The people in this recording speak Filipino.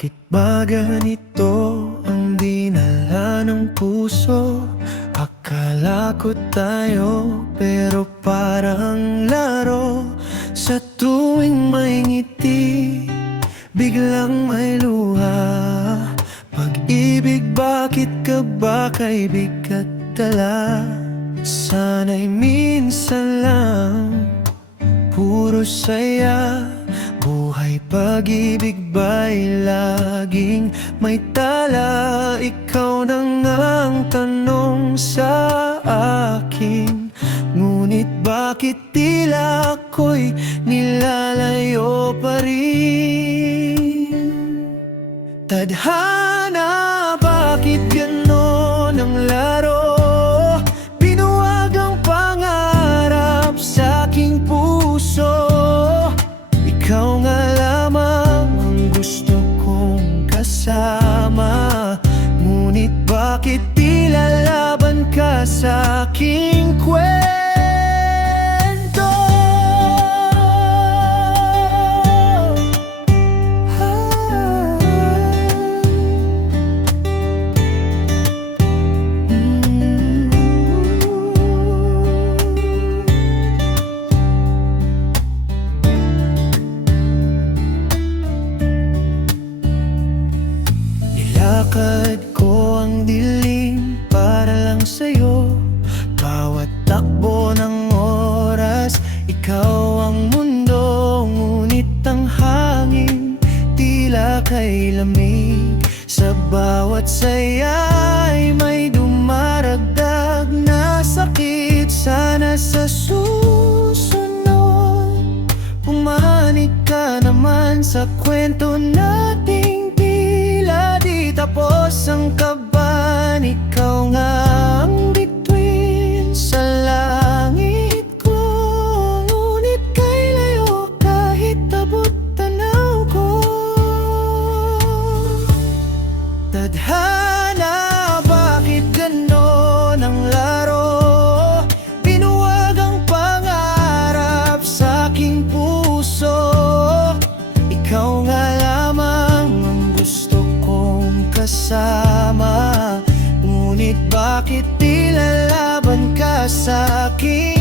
Bakit ba ganito ang dinala ng puso? Akala ko tayo pero parang laro. Sa tuwing may ngiti, biglang may luha. Pag-ibig, bakit ka ba kay bigat dala? Sana'y minsan lang puro saya. Buhay pag-ibig ba'y laging may tala? Ikaw na nga ang tanong sa akin, ngunit bakit tila ako'y nilalayo pa rin? Tadhana, bakit ganon ang laro? Binuwag ang pangarap sa aking puso. Ikaw nga lamang ang gusto kong kasama, ngunit bakit tila laban ka sa aking kwento? Nilakad ko ang dilim para lang sa'yo. Bawat takbo ng oras, ikaw ang mundo. Ngunit ang hangin tila kay lamig. Sa bawat saya ay may dumaragdag na sakit. Sana sa susunod pumanig ka naman sa kwento nating di tapos ang kaban. Ikaw nga ang bituin sa langit ko, ngunit kay layo kahit abot tanaw ko. Tadhana, bakit ganon ang laro? Binuwag ang pangarap sa aking puso. Ikaw nga lamang ang gusto kasama, ngunit bakit tila laban ka sa akin?